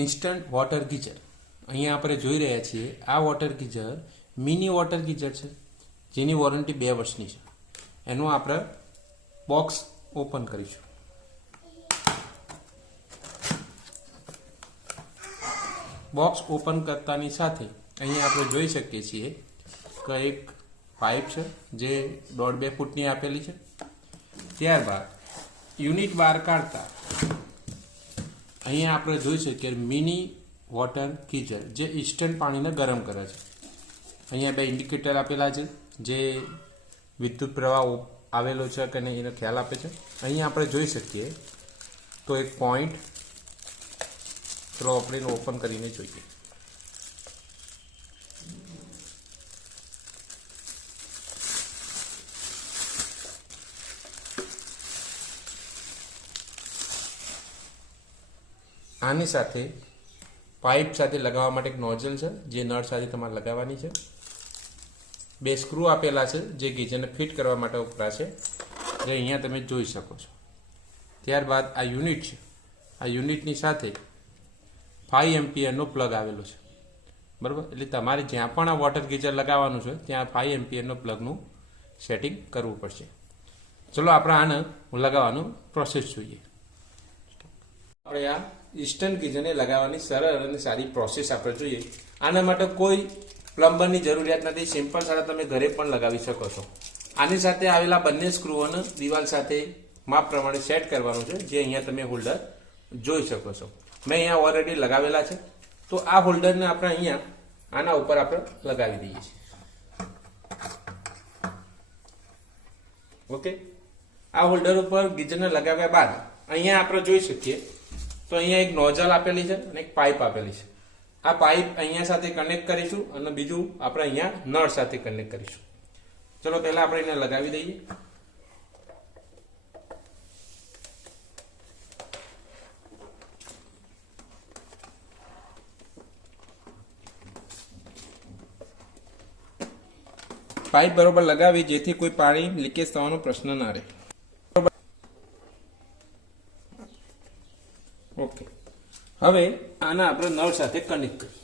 Instant water geyser. અહીંયા આપણે જોઈ રહ્યા છીએ આ water geyser mini water geyser છે, જેની વોરંટી 2 વર્ષની છે. એનું આપણે બોક્સ ઓપન કરીશું. બોક્સ ઓપન કરતાની સાથે અહીંયા આપણે જોઈ શકીએ છીએ કે એક પાઇપ છે જે 1.5-2 ફૂટની આપેલી છે. ત્યારબાદ યુનિટ બહાર કાઢતા અહીંયા આપણે જોઈ શકીએ મિની વોટર ગીઝર જે ઇન્સ્ટન્ટ પાણીને ગરમ કરે છે. અહીંયા 2 ઇન્ડિકેટર આપેલા છે જે વિદ્યુત પ્રવાહ આવેલો છે કે નહીં એનો ખ્યાલ આપે છે. અહીંયા આપણે જોઈ શકીએ તો એક પોઈન્ટ, ચલો આપણે એને ઓપન કરીને જોઈએ. આની સાથે પાઇપ સાથે લગાવવા માટે એક નોઝલ છે જે નળ સાથે તમારે લગાવવાની છે. 2 સ્ક્રૂ આપેલા છે જે ગીઝરને ફિટ કરવા માટે વપરાય છે, જે અહીંયા તમે જોઈ શકો છો. ત્યારબાદ આ યુનિટ છે, આ યુનિટની સાથે 5 એમ્પિયરનો પ્લગ આવેલો છે, બરાબર. એટલે તમારે જ્યાં પણ આ વોટર ગીઝર લગાવવાનું છે ત્યાં 5 એમ્પિયરનો પ્લગનું સેટિંગ કરવું પડશે. ચલો આપણે આને લગાવવાનું પ્રોસેસ જોઈએ. આપણે આ ઇન્સ્ટન્ટ ગીઝરને લગાવવાની સરળ અને સારી પ્રોસેસ આપણે જોઈએ. આના માટે કોઈ પ્લમ્બરની જરૂરિયાત નથી, સિમ્પલ સારા તમે ઘરે પણ લગાવી શકો છો. આની સાથે આવેલા બંને સ્ક્રૂઓને દિવાલ સાથે માપ પ્રમાણે સેટ કરવાનું છે, જે અહીંયા તમે હોલ્ડર જોઈ શકો છો. મેં અહીંયા ઓલરેડી લગાવેલા છે, તો આ હોલ્ડરને આપણે અહીંયા આના ઉપર આપણે લગાવી દઈએ છીએ. ઓકે, આ હોલ્ડર ઉપર ગીઝરને લગાવ્યા બાદ અહીંયા આપણે જોઈ શકીએ તો અહીંયા એક નોઝલ આપેલી છે અને એક પાઇપ આપેલી છે. આ પાઇપ અહીંયા સાથે કનેક્ટ કરીશું અને બીજું આપણે અહીંયા નળ સાથે કનેક્ટ કરીશું. ચલો પહેલા આપણે એને લગાવી દઈએ. પાઇપ બરોબર લગાવી જેથી કોઈ પાણી લીકેજ થવાનો પ્રશ્ન ના રહે. ઓકે, હવે આના આપણે નળ સાથે કનેક્ટ કરીએ.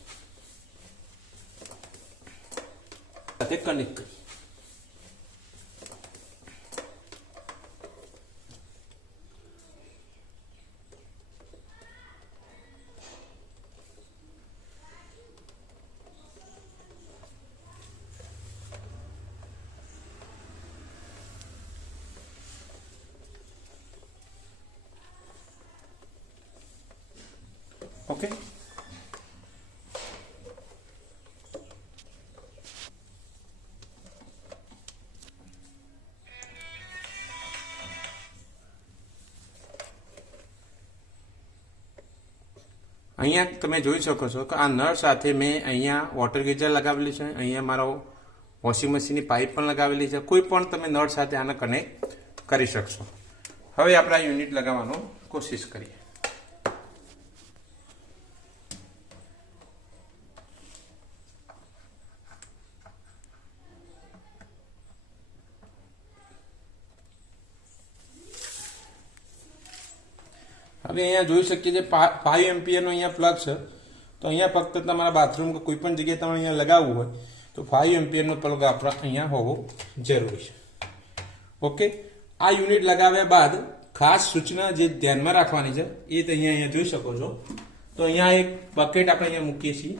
ઓકે, અહીંયા તમે જોઈ શકો છો કે આ નળ સાથે મેં અહીંયા વોટર ગીઝર લગાવેલી છે. અહીંયા મારો વોશિંગ મશીનની પાઇપ પણ લગાવેલી છે. કોઈ પણ તમે નળ સાથે આને કનેક્ટ કરી શકશો. હવે આપણે આ યુનિટ લગાવવાનો કોશિશ કરીએ. હવે અહીંયા જોઈ શકીએ છીએ 5 એમ્પિયરનો અહીંયા પ્લગ છે. તો અહીંયા ફક્ત તમારા બાથરૂમ કે કોઈ પણ જગ્યાએ તમારે અહીંયા લગાવવું હોય તો 5 એમ્પિયરનો પ્લગ આપણે અહીંયા હોવો જરૂરી છે. ઓકે, આ યુનિટ લગાવ્યા બાદ ખાસ સૂચના જે ધ્યાનમાં રાખવાની છે એ તો અહીંયા જોઈ શકો છો. તો અહીંયા એક બકેટ આપણે અહીંયા મૂકીએ છીએ.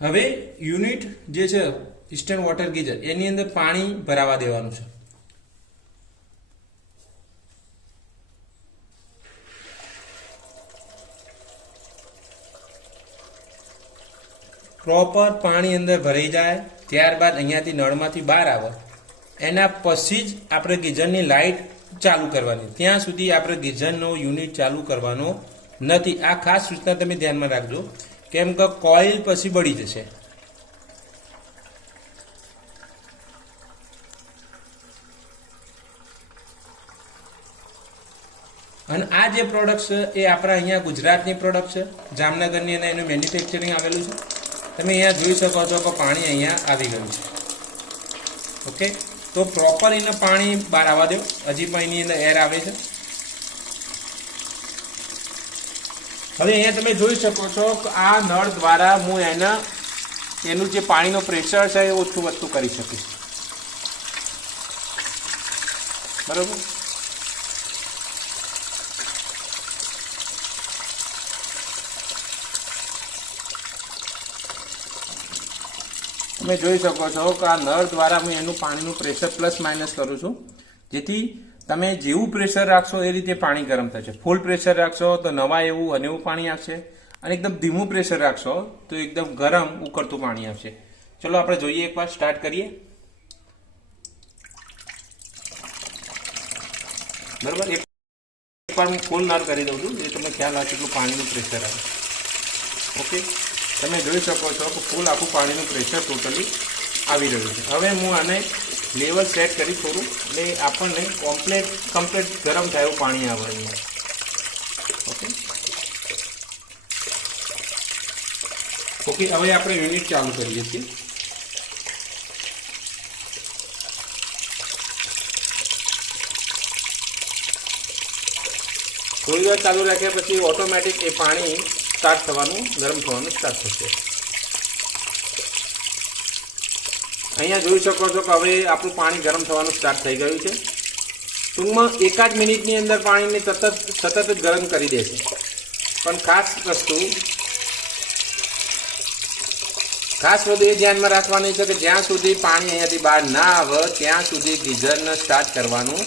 હવે યુનિટ જે છે ઇન્સ્ટન્ટ વોટર ગીઝર એની અંદર પાણી ભરાવા દેવાનું છે. પ્રોપર પાણી અંદર ભરાઈ જાય ત્યારબાદ અહીંયાથી નળમાંથી બહાર આવે એના પછી જ આપણે ગીઝરની લાઇટ ચાલુ કરવાની. ત્યાં સુધી આપણે ગીઝરનો યુનિટ ચાલુ કરવાનો નથી. આ ખાસ સૂચના તમે ધ્યાનમાં રાખજો, કેમ કે કોઇલ પછી બળી જશે. અને આ જે પ્રોડક્ટ છે એ આપણા અહીંયા ગુજરાતની પ્રોડક્ટ છે, જામનગરની અંદર એનું મેન્યુફેક્ચરિંગ આવેલું છે. તમે અહીંયા જોઈ શકો છો કે પાણી અહીંયા આવી ગયું છે. ઓકે, તો પ્રોપર એને પાણી બહાર આવવા દો. હજી પણ એની અંદર એર આવે છે. હવે અહીંયા તમે જોઈ શકો છો કે આ નળ દ્વારા હું એનું જે પાણીનો પ્રેશર છે એ ઓછું વધતું કરી શકીશ, બરોબર. તમે જોઈ શકો છો કે આ નળ દ્વારા હું એનું પાણીનું પ્રેશર પ્લસ માઇનસ કરું છું, જેથી તમે જેવું પ્રેશર રાખશો એ રીતે પાણી ગરમ થશે. ફૂલ પ્રેશર રાખશો તો નવા એવું અને એવું પાણી આવશે, અને એકદમ ધીમું પ્રેશર રાખશો તો એકદમ ગરમ ઉકળતું પાણી આવશે. ચલો આપણે જોઈએ, એકવાર સ્ટાર્ટ કરીએ. બરાબર, એકવાર હું ફૂલ નળ કરી દઉં છું, એ તમને ખ્યાલ આવે કેટલું પાણીનું પ્રેશર આવે. ઓકે, તમે જોઈ શકો છો કે ફૂલ આખું પાણીનું પ્રેશર ટોટલી આવી રહ્યું છે. હવે હું આને લેવલ સેટ કરી થોડું, એટલે આપણને કમ્પ્લીટ ગરમ થાય એવું પાણી આવે અહીંયા. ઓકે, હવે આપણે યુનિટ ચાલુ કરીએ છીએ. થોડી વાર ચાલુ રાખ્યા પછી ઓટોમેટિક એ પાણી સ્ટાર્ટ થવાનું, ગરમ થવાનું સ્ટાર્ટ થશે. અહીંયા જોઈ શકો છો કે હવે આપણું પાણી ગરમ થવાનું સ્ટાર્ટ થઈ ગયું છે. ટૂંકમાં 1 જ મિનિટની અંદર પાણીને સતત જ ગરમ કરી દેશે. પણ ખાસ વસ્તુ એ ધ્યાનમાં રાખવાની છે કે જ્યાં સુધી પાણી અહીંયાથી બહાર ના આવે ત્યાં સુધી ગીઝરને સ્ટાર્ટ કરવાનું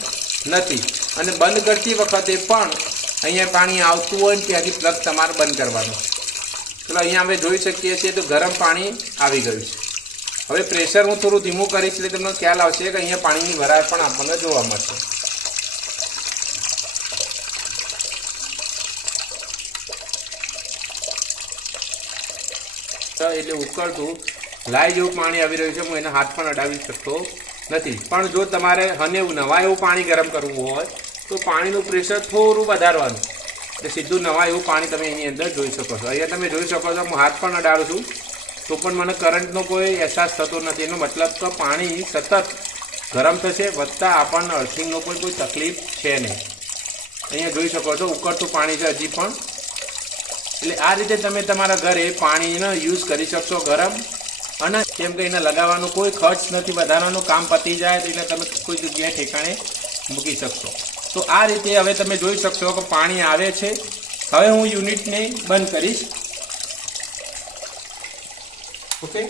નથી, અને બંધ કરતી વખતે પણ અહીંયા પાણી આવતું હોય ને ત્યાંથી પ્લગ તમારે બંધ કરવાનું. ચલો, અહીંયા અમે જોઈ શકીએ છીએ તો ગરમ પાણી આવી ગયું છે. હવે પ્રેશર હું થોડું ધીમું કરીશ એટલે તમને ખ્યાલ આવશે કે અહીંયા પાણીની વરાળ પણ આપણને જોવા મળશે. એટલે ઉકળતું લાઈ જેવું પાણી આવી રહ્યું છે. હું એના હાથ પણ અડાવી શકતો નથી. પણ જો તમારે નવા એવું પાણી ગરમ કરવું હોય તો પાણીનું પ્રેશર થોડું વધારવાનું, એટલે સીધું નવા એવું પાણી તમે એની અંદર જોઈ શકો છો. અહીંયા તમે જોઈ શકો છો હું હાથ પણ અડાડું છું તો પણ મને કરંટનો કોઈ અહેસાસ થતો નથી. એનો મતલબ કે પાણી સતત ગરમ થશે, વધતા આપણને અર્થિંગનો કોઈ તકલીફ છે નહીં. અહીંયા જોઈ શકો છો ઉકળતું પાણી છે હજી પણ. એટલે આ રીતે તમે તમારા ઘરે પાણીનો યુઝ કરી શકશો ગરમ, અને કેમ કે એને લગાવવાનો કોઈ ખર્ચ નથી, વધારાનું કામ પતી જાય તો એને તમે કોઈ જગ્યાએ ઠેકાણે મૂકી શકશો. તો આ રીતે હવે તમે જોઈ શકશો કે પાણી આવે છે. હવે હું યુનિટને બંધ કરીશ. ઓકે,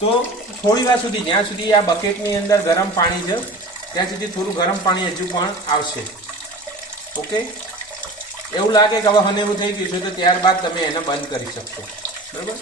તો થોડી વાર સુધી, જ્યાં સુધી આ બકેટની અંદર ગરમ પાણી છે ત્યાં સુધી થોડું ગરમ પાણી હજુ પણ આવશે. ઓકે, એવું લાગે કે હવે એવું થઈ ગયું છે તો ત્યારબાદ તમે એને બંધ કરી શકશો. બરાબર.